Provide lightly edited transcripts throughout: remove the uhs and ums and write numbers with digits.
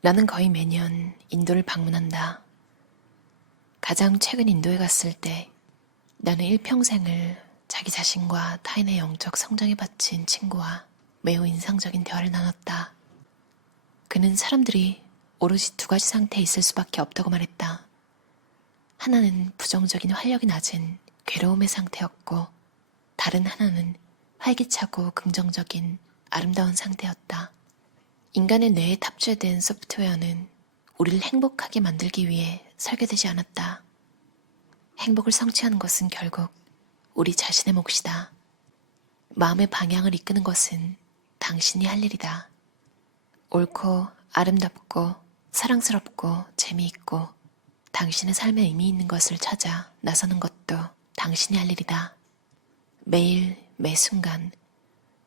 나는 거의 매년 인도를 방문한다. 가장 최근 인도에 갔을 때 나는 일평생을 자기 자신과 타인의 영적 성장에 바친 친구와 매우 인상적인 대화를 나눴다. 그는 사람들이 오로지 두 가지 상태에 있을 수밖에 없다고 말했다. 하나는 부정적인 활력이 낮은 괴로움의 상태였고, 다른 하나는 활기차고 긍정적인 아름다운 상태였다. 인간의 뇌에 탑재된 소프트웨어는 우리를 행복하게 만들기 위해 설계되지 않았다. 행복을 성취하는 것은 결국 우리 자신의 몫이다. 마음의 방향을 이끄는 것은 당신이 할 일이다. 옳고 아름답고 사랑스럽고 재미있고 당신의 삶에 의미 있는 것을 찾아 나서는 것도 당신이 할 일이다. 매일 매 순간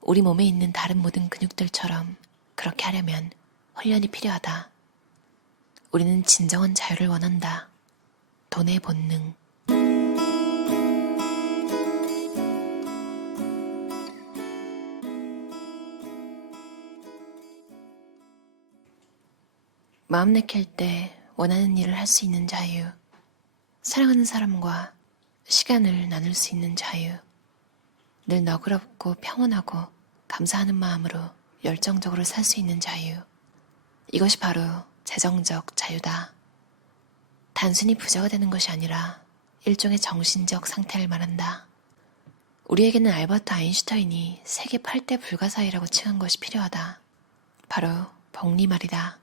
우리 몸에 있는 다른 모든 근육들처럼 그렇게 하려면 훈련이 필요하다. 우리는 진정한 자유를 원한다. 돈의 본능. 마음 내킬 때 원하는 일을 할 수 있는 자유, 사랑하는 사람과 시간을 나눌 수 있는 자유, 늘 너그럽고 평온하고 감사하는 마음으로 열정적으로 살 수 있는 자유. 이것이 바로 재정적 자유다. 단순히 부자가 되는 것이 아니라 일종의 정신적 상태를 말한다. 우리에게는 알버트 아인슈타인이 세계 8대 불가사의라고 칭한 것이 필요하다. 바로 복리 말이다.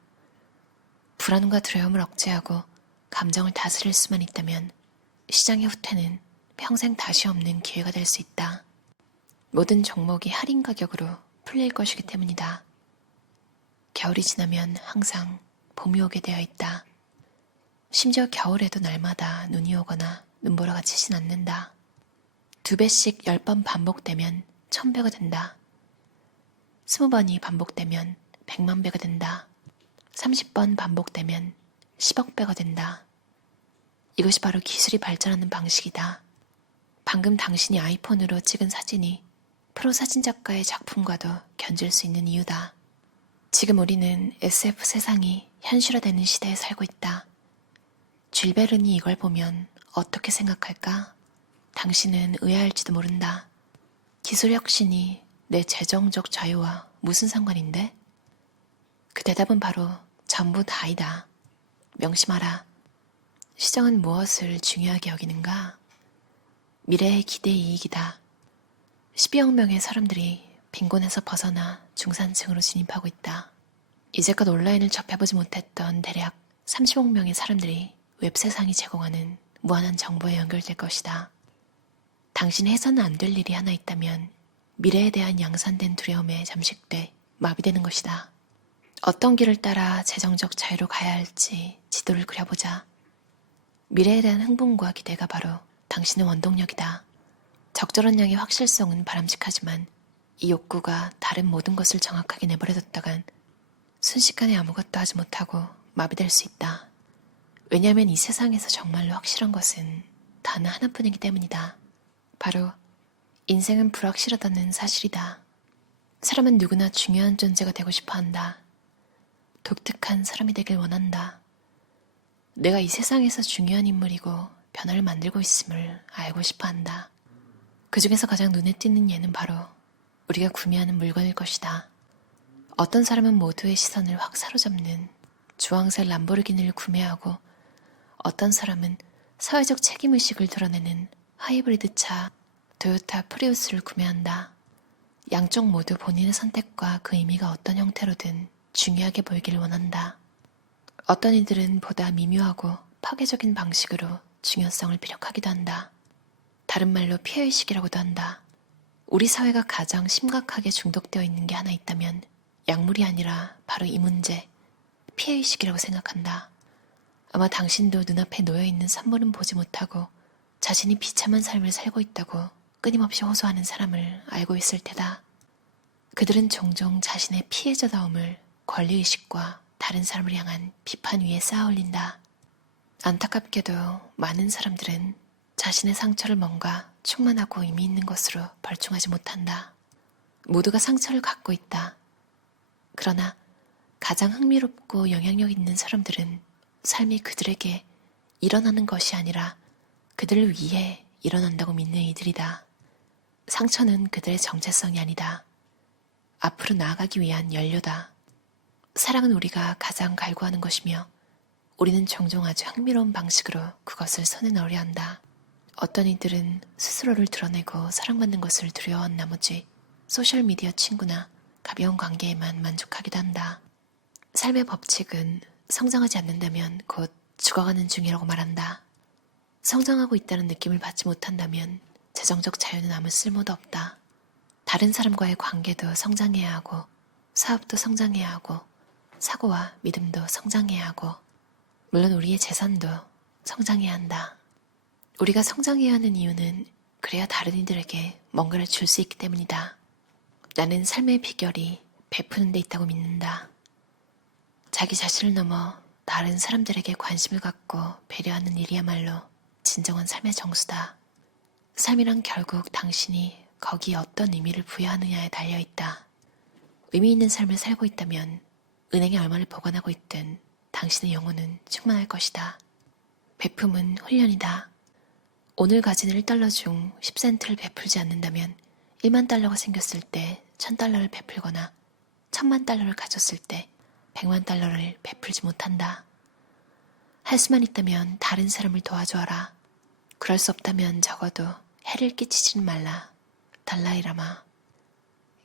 불안과 두려움을 억제하고 감정을 다스릴 수만 있다면 시장의 후퇴는 평생 다시 없는 기회가 될 수 있다. 모든 종목이 할인 가격으로 풀릴 것이기 때문이다. 겨울이 지나면 항상 봄이 오게 되어 있다. 심지어 겨울에도 날마다 눈이 오거나 눈보라가 치진 않는다. 2배씩 10번 반복되면 1000배가 된다. 20번이 반복되면 100만 배가 된다. 30번 반복되면 10억 배가 된다. 이것이 바로 기술이 발전하는 방식이다. 방금 당신이 아이폰으로 찍은 사진이 프로 사진작가의 작품과도 견줄 수 있는 이유다. 지금 우리는 SF 세상이 현실화되는 시대에 살고 있다. 쥘 베른이 이걸 보면 어떻게 생각할까? 당신은 의아할지도 모른다. 기술 혁신이 내 재정적 자유와 무슨 상관인데? 그 대답은 바로 전부 다이다. 명심하라. 시정은 무엇을 중요하게 여기는가? 미래의 기대 이익이다. 12억 명의 사람들이 빈곤에서 벗어나 중산층으로 진입하고 있다. 이제껏 온라인을 접해보지 못했던 대략 30억 명의 사람들이 웹세상이 제공하는 무한한 정보에 연결될 것이다. 당신이 해서는 안 될 일이 하나 있다면 미래에 대한 양산된 두려움에 잠식돼 마비되는 것이다. 어떤 길을 따라 재정적 자유로 가야 할지 지도를 그려보자. 미래에 대한 흥분과 기대가 바로 당신의 원동력이다. 적절한 양의 확실성은 바람직하지만 이 욕구가 다른 모든 것을 정확하게 내버려뒀다간 순식간에 아무것도 하지 못하고 마비될 수 있다. 왜냐하면 이 세상에서 정말로 확실한 것은 단 하나뿐이기 때문이다. 바로 인생은 불확실하다는 사실이다. 사람은 누구나 중요한 존재가 되고 싶어 한다. 독특한 사람이 되길 원한다. 내가 이 세상에서 중요한 인물이고 변화를 만들고 있음을 알고 싶어 한다. 그 중에서 가장 눈에 띄는 예는 바로 우리가 구매하는 물건일 것이다. 어떤 사람은 모두의 시선을 확 사로잡는 주황색 람보르기니를 구매하고 어떤 사람은 사회적 책임의식을 드러내는 하이브리드 차 토요타 프리우스를 구매한다. 양쪽 모두 본인의 선택과 그 의미가 어떤 형태로든 중요하게 보이길 원한다. 어떤 이들은 보다 미묘하고 파괴적인 방식으로 중요성을 피력하기도 한다. 다른 말로 피해의식이라고도 한다. 우리 사회가 가장 심각하게 중독되어 있는 게 하나 있다면 약물이 아니라 바로 이 문제, 피해의식이라고 생각한다. 아마 당신도 눈앞에 놓여있는 산물은 보지 못하고 자신이 비참한 삶을 살고 있다고 끊임없이 호소하는 사람을 알고 있을 테다. 그들은 종종 자신의 피해자다움을 권리의식과 다른 사람을 향한 비판 위에 쌓아 올린다. 안타깝게도 많은 사람들은 자신의 상처를 뭔가 충만하고 의미 있는 것으로 벌충하지 못한다. 모두가 상처를 갖고 있다. 그러나 가장 흥미롭고 영향력 있는 사람들은 삶이 그들에게 일어나는 것이 아니라 그들을 위해 일어난다고 믿는 이들이다. 상처는 그들의 정체성이 아니다. 앞으로 나아가기 위한 연료다. 사랑은 우리가 가장 갈구하는 것이며 우리는 종종 아주 흥미로운 방식으로 그것을 손에 넣으려 한다. 어떤 이들은 스스로를 드러내고 사랑받는 것을 두려워한 나머지 소셜미디어 친구나 가벼운 관계에만 만족하기도 한다. 삶의 법칙은 성장하지 않는다면 곧 죽어가는 중이라고 말한다. 성장하고 있다는 느낌을 받지 못한다면 재정적 자유는 아무 쓸모도 없다. 다른 사람과의 관계도 성장해야 하고 사업도 성장해야 하고 사고와 믿음도 성장해야 하고 물론 우리의 재산도 성장해야 한다. 우리가 성장해야 하는 이유는 그래야 다른 이들에게 뭔가를 줄 수 있기 때문이다. 나는 삶의 비결이 베푸는 데 있다고 믿는다. 자기 자신을 넘어 다른 사람들에게 관심을 갖고 배려하는 일이야말로 진정한 삶의 정수다. 삶이란 결국 당신이 거기에 어떤 의미를 부여하느냐에 달려있다. 의미 있는 삶을 살고 있다면 은행에 얼마를 보관하고 있든 당신의 영혼은 충만할 것이다. 베품은 훈련이다. 오늘 가진 1달러 중 10센트를 베풀지 않는다면 1만 달러가 생겼을 때 1000달러를 베풀거나 1000만 달러를 가졌을 때 100만 달러를 베풀지 못한다. 할 수만 있다면 다른 사람을 도와주어라. 그럴 수 없다면 적어도 해를 끼치지는 말라. 달라이라마.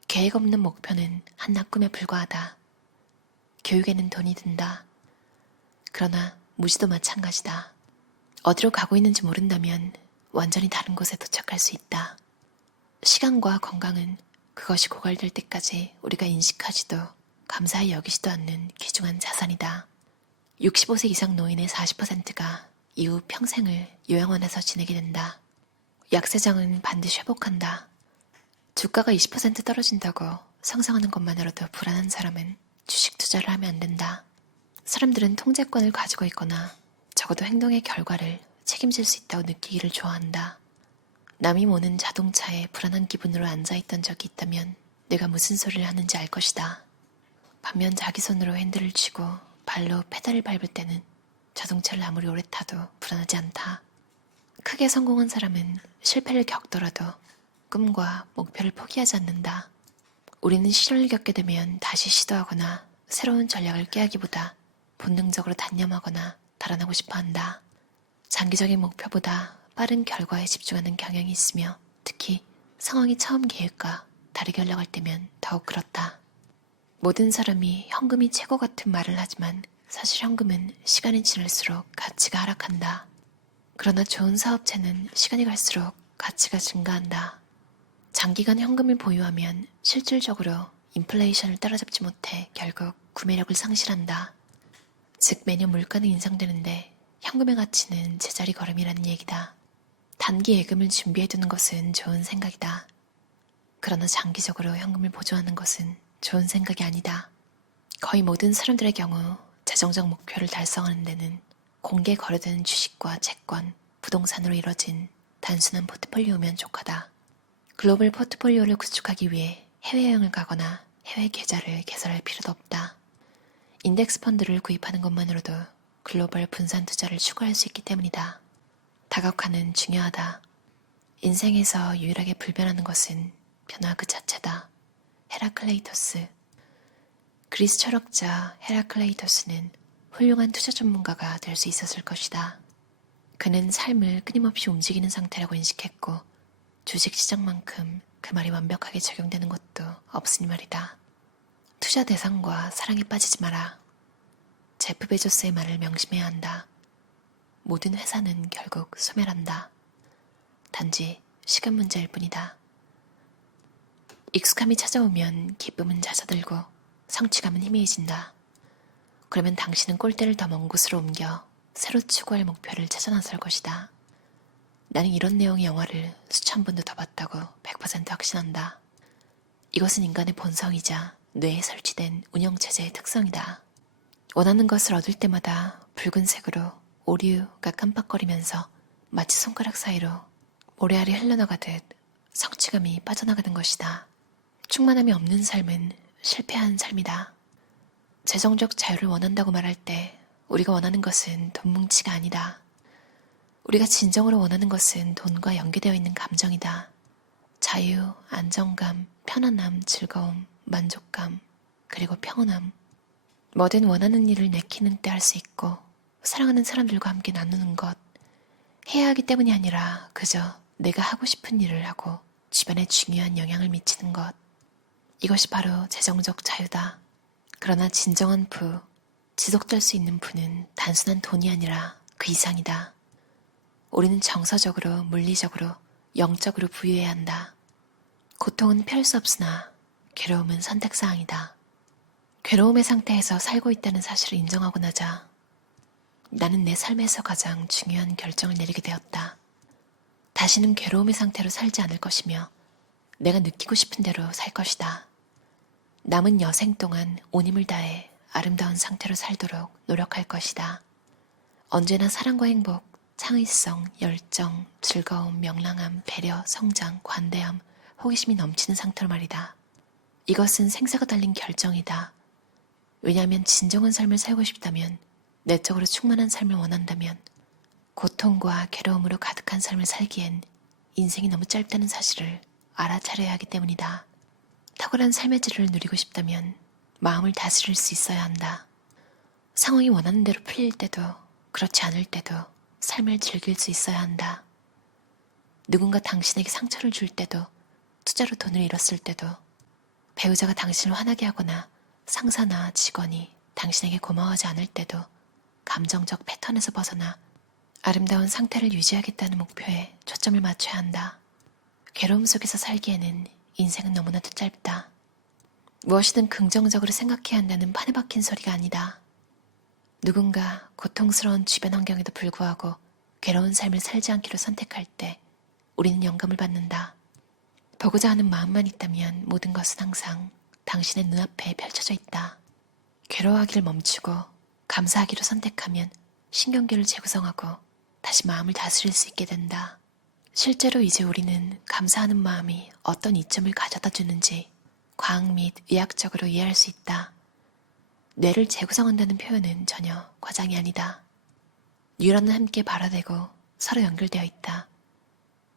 계획 없는 목표는 한낱 꿈에 불과하다. 교육에는 돈이 든다. 그러나 무지도 마찬가지다. 어디로 가고 있는지 모른다면 완전히 다른 곳에 도착할 수 있다. 시간과 건강은 그것이 고갈될 때까지 우리가 인식하지도 감사히 여기지도 않는 귀중한 자산이다. 65세 이상 노인의 40%가 이후 평생을 요양원에서 지내게 된다. 약세장은 반드시 회복한다. 주가가 20% 떨어진다고 상상하는 것만으로도 불안한 사람은 주식 투자를 하면 안 된다. 사람들은 통제권을 가지고 있거나 적어도 행동의 결과를 책임질 수 있다고 느끼기를 좋아한다. 남이 모는 자동차에 불안한 기분으로 앉아있던 적이 있다면 내가 무슨 소리를 하는지 알 것이다. 반면 자기 손으로 핸들을 쥐고 발로 페달을 밟을 때는 자동차를 아무리 오래 타도 불안하지 않다. 크게 성공한 사람은 실패를 겪더라도 꿈과 목표를 포기하지 않는다. 우리는 시련을 겪게 되면 다시 시도하거나 새로운 전략을 깨하기보다 본능적으로 단념하거나 달아나고 싶어 한다. 장기적인 목표보다 빠른 결과에 집중하는 경향이 있으며 특히 상황이 처음 계획과 다르게 흘러갈 때면 더욱 그렇다. 모든 사람이 현금이 최고 같은 말을 하지만 사실 현금은 시간이 지날수록 가치가 하락한다. 그러나 좋은 사업체는 시간이 갈수록 가치가 증가한다. 장기간 현금을 보유하면 실질적으로 인플레이션을 따라잡지 못해 결국 구매력을 상실한다. 즉 매년 물가는 인상되는데 현금의 가치는 제자리 걸음이라는 얘기다. 단기 예금을 준비해두는 것은 좋은 생각이다. 그러나 장기적으로 현금을 보조하는 것은 좋은 생각이 아니다. 거의 모든 사람들의 경우 재정적 목표를 달성하는 데는 공개 거래되는 주식과 채권, 부동산으로 이뤄진 단순한 포트폴리오면 족하다. 글로벌 포트폴리오를 구축하기 위해 해외여행을 가거나 해외 계좌를 개설할 필요도 없다. 인덱스 펀드를 구입하는 것만으로도 글로벌 분산 투자를 추구할 수 있기 때문이다. 다각화는 중요하다. 인생에서 유일하게 불변하는 것은 변화 그 자체다. 헤라클레이토스. 그리스 철학자 헤라클레이토스는 훌륭한 투자 전문가가 될 수 있었을 것이다. 그는 삶을 끊임없이 움직이는 상태라고 인식했고 주식시장만큼 그 말이 완벽하게 적용되는 것도 없으니 말이다. 투자 대상과 사랑에 빠지지 마라. 제프 베조스의 말을 명심해야 한다. 모든 회사는 결국 소멸한다. 단지 시간 문제일 뿐이다. 익숙함이 찾아오면 기쁨은 잦아들고 성취감은 희미해진다. 그러면 당신은 꼴대를 더 먼 곳으로 옮겨 새로 추구할 목표를 찾아 나설 것이다. 나는 이런 내용의 영화를 수천 번도 더 봤다고 100% 확신한다. 이것은 인간의 본성이자 뇌에 설치된 운영체제의 특성이다. 원하는 것을 얻을 때마다 붉은색으로 오류가 깜빡거리면서 마치 손가락 사이로 모래알이 흘러나가듯 성취감이 빠져나가는 것이다. 충만함이 없는 삶은 실패한 삶이다. 재정적 자유를 원한다고 말할 때 우리가 원하는 것은 돈 뭉치가 아니다. 우리가 진정으로 원하는 것은 돈과 연계되어 있는 감정이다. 자유, 안정감, 편안함, 즐거움, 만족감, 그리고 평온함. 뭐든 원하는 일을 내키는 때 할 수 있고 사랑하는 사람들과 함께 나누는 것. 해야 하기 때문이 아니라 그저 내가 하고 싶은 일을 하고 주변에 중요한 영향을 미치는 것. 이것이 바로 재정적 자유다. 그러나 진정한 부, 지속될 수 있는 부는 단순한 돈이 아니라 그 이상이다. 우리는 정서적으로, 물리적으로, 영적으로 부유해야 한다. 고통은 피할 수 없으나 괴로움은 선택사항이다. 괴로움의 상태에서 살고 있다는 사실을 인정하고 나자 나는 내 삶에서 가장 중요한 결정을 내리게 되었다. 다시는 괴로움의 상태로 살지 않을 것이며 내가 느끼고 싶은 대로 살 것이다. 남은 여생 동안 온 힘을 다해 아름다운 상태로 살도록 노력할 것이다. 언제나 사랑과 행복, 창의성, 열정, 즐거움, 명랑함, 배려, 성장, 관대함, 호기심이 넘치는 상태로 말이다. 이것은 생사가 달린 결정이다. 왜냐하면 진정한 삶을 살고 싶다면, 내적으로 충만한 삶을 원한다면, 고통과 괴로움으로 가득한 삶을 살기엔 인생이 너무 짧다는 사실을 알아차려야 하기 때문이다. 탁월한 삶의 질을 누리고 싶다면 마음을 다스릴 수 있어야 한다. 상황이 원하는 대로 풀릴 때도 그렇지 않을 때도 삶을 즐길 수 있어야 한다. 누군가 당신에게 상처를 줄 때도, 투자로 돈을 잃었을 때도, 배우자가 당신을 화나게 하거나 상사나 직원이 당신에게 고마워하지 않을 때도 감정적 패턴에서 벗어나 아름다운 상태를 유지하겠다는 목표에 초점을 맞춰야 한다. 괴로움 속에서 살기에는 인생은 너무나도 짧다. 무엇이든 긍정적으로 생각해야 한다는 판에 박힌 소리가 아니다. 누군가 고통스러운 주변 환경에도 불구하고 괴로운 삶을 살지 않기로 선택할 때 우리는 영감을 받는다. 보고자 하는 마음만 있다면 모든 것은 항상 당신의 눈앞에 펼쳐져 있다. 괴로워하기를 멈추고 감사하기로 선택하면 신경계를 재구성하고 다시 마음을 다스릴 수 있게 된다. 실제로 이제 우리는 감사하는 마음이 어떤 이점을 가져다 주는지 과학 및 의학적으로 이해할 수 있다. 뇌를 재구성한다는 표현은 전혀 과장이 아니다. 뉴런은 함께 발화되고 서로 연결되어 있다.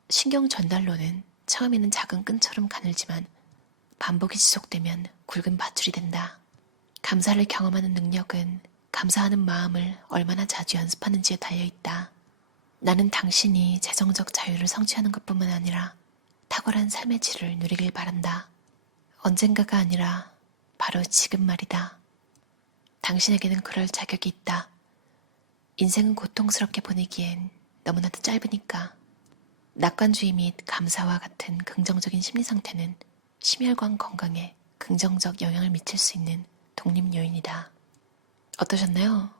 신경 전달로는 처음에는 작은 끈처럼 가늘지만 반복이 지속되면 굵은 밧줄이 된다. 감사를 경험하는 능력은 감사하는 마음을 얼마나 자주 연습하는지에 달려있다. 나는 당신이 재정적 자유를 성취하는 것뿐만 아니라 탁월한 삶의 질을 누리길 바란다. 언젠가가 아니라 바로 지금 말이다. 당신에게는 그럴 자격이 있다. 인생은 고통스럽게 보내기엔 너무나도 짧으니까. 낙관주의 및 감사와 같은 긍정적인 심리 상태는 심혈관 건강에 긍정적 영향을 미칠 수 있는 독립 요인이다. 어떠셨나요?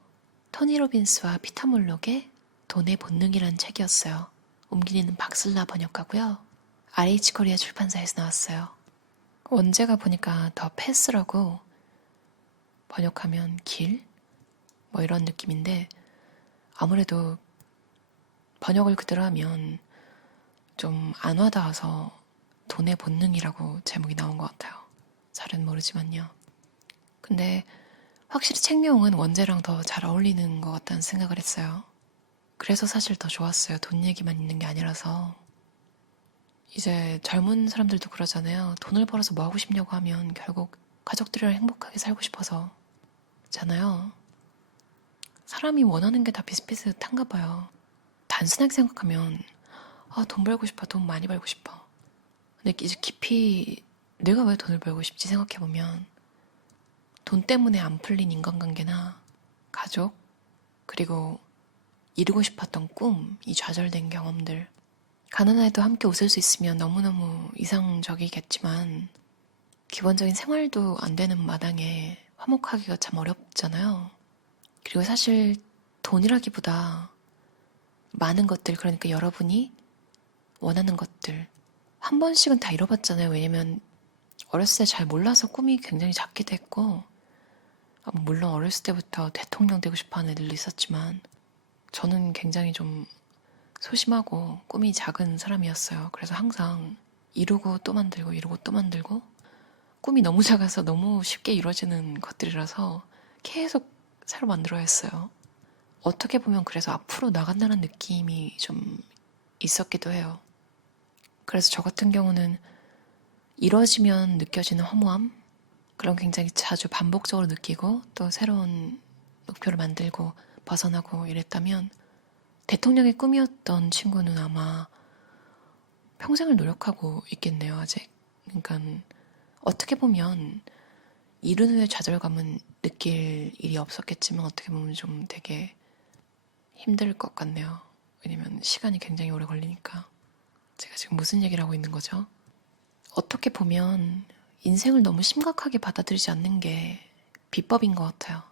토니 로빈스와 피터 몰록의 돈의 본능이라는 책이었어요. 옮기는 박슬라 번역가고요. RH 코리아 출판사에서 나왔어요. 원제가 보니까 더 패스라고 번역하면 길? 뭐 이런 느낌인데 아무래도 번역을 그대로 하면 좀 안 와닿아서 돈의 본능이라고 제목이 나온 것 같아요. 잘은 모르지만요. 근데 확실히 책 내용은 원제랑 더 잘 어울리는 것 같다는 생각을 했어요. 그래서 사실 더 좋았어요. 돈 얘기만 있는 게 아니라서. 이제 젊은 사람들도 그러잖아요. 돈을 벌어서 뭐 하고 싶냐고 하면 결국 가족들이랑 행복하게 살고 싶어서 잖아요. 사람이 원하는 게 다 비슷비슷한가 봐요. 단순하게 생각하면 돈 벌고 싶어. 돈 많이 벌고 싶어. 근데 이제 깊이 내가 왜 돈을 벌고 싶지 생각해보면 돈 때문에 안 풀린 인간관계나 가족 그리고 이루고 싶었던 꿈이 좌절된 경험들. 가난해도 함께 웃을 수 있으면 너무너무 이상적이겠지만 기본적인 생활도 안 되는 마당에 화목하기가 참 어렵잖아요. 그리고 사실 돈이라기보다 많은 것들, 그러니까 여러분이 원하는 것들 한 번씩은 다 잃어봤잖아요. 왜냐면 어렸을 때 잘 몰라서 꿈이 굉장히 작기도 했고 물론 어렸을 때부터 대통령 되고 싶어하는 애들도 있었지만 저는 굉장히 좀 소심하고 꿈이 작은 사람이었어요. 그래서 항상 이루고 또 만들고 이루고 또 만들고 꿈이 너무 작아서 너무 쉽게 이루어지는 것들이라서 계속 새로 만들어야 했어요. 어떻게 보면 그래서 앞으로 나간다는 느낌이 좀 있었기도 해요. 그래서 저 같은 경우는 이뤄지면 느껴지는 허무함? 그런 굉장히 자주 반복적으로 느끼고 또 새로운 목표를 만들고 벗어나고 이랬다면 대통령의 꿈이었던 친구는 아마 평생을 노력하고 있겠네요, 아직. 그러니까 어떻게 보면 이룬 후에 좌절감은 느낄 일이 없었겠지만 어떻게 보면 좀 되게 힘들 것 같네요. 왜냐면 시간이 굉장히 오래 걸리니까. 제가 지금 무슨 얘기를 하고 있는 거죠? 어떻게 보면 인생을 너무 심각하게 받아들이지 않는 게 비법인 것 같아요.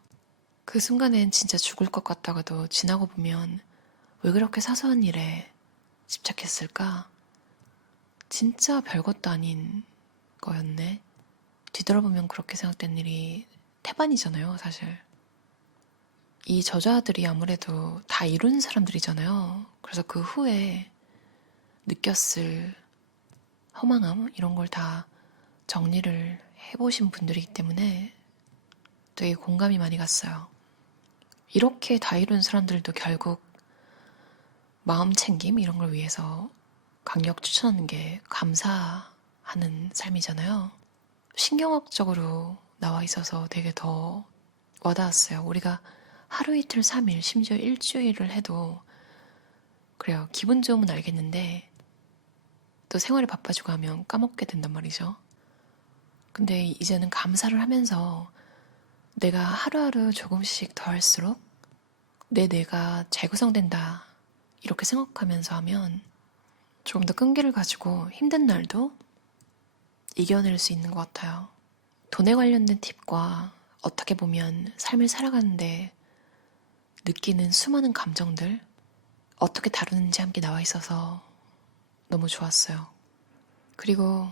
그 순간엔 진짜 죽을 것 같다가도 지나고 보면 왜 그렇게 사소한 일에 집착했을까? 진짜 별것도 아닌 거였네. 뒤돌아보면 그렇게 생각된 일이 태반이잖아요, 사실. 이 저자들이 아무래도 다 이룬 사람들이잖아요. 그래서 그 후에 느꼈을 허망함, 이런 걸 다 정리를 해보신 분들이기 때문에 되게 공감이 많이 갔어요. 이렇게 다 이룬 사람들도 결국 마음 챙김, 이런 걸 위해서 강력 추천하는 게 감사하는 삶이잖아요. 신경학적으로 나와 있어서 되게 더 와닿았어요. 우리가 하루 이틀 3일, 심지어 일주일을 해도 그래요. 기분 좋으면 알겠는데 또 생활이 바빠지고 하면 까먹게 된단 말이죠. 근데 이제는 감사를 하면서 내가 하루하루 조금씩 더 할수록 내가 재구성된다. 이렇게 생각하면서 하면 조금 더 끈기를 가지고 힘든 날도 이겨낼 수 있는 것 같아요. 돈에 관련된 팁과 어떻게 보면 삶을 살아가는데 느끼는 수많은 감정들, 어떻게 다루는지 함께 나와 있어서 너무 좋았어요. 그리고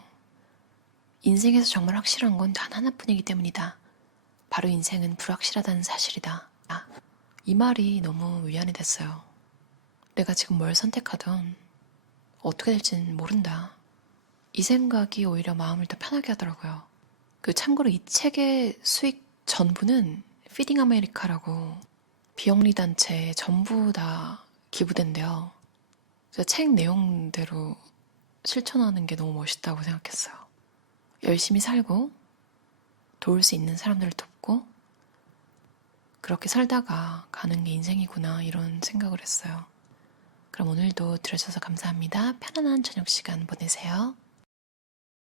인생에서 정말 확실한 건 단 하나뿐이기 때문이다. 바로 인생은 불확실하다는 사실이다. 이 말이 너무 위안이 됐어요. 내가 지금 뭘 선택하든 어떻게 될지는 모른다. 이 생각이 오히려 마음을 더 편하게 하더라고요. 참고로 이 책의 수익 전부는 피딩 아메리카라고 비영리 단체에 전부 다 기부된대요. 그래서 책 내용대로 실천하는 게 너무 멋있다고 생각했어요. 열심히 살고 도울 수 있는 사람들을 돕고 그렇게 살다가 가는 게 인생이구나 이런 생각을 했어요. 그럼 오늘도 들어주셔서 감사합니다. 편안한 저녁 시간 보내세요.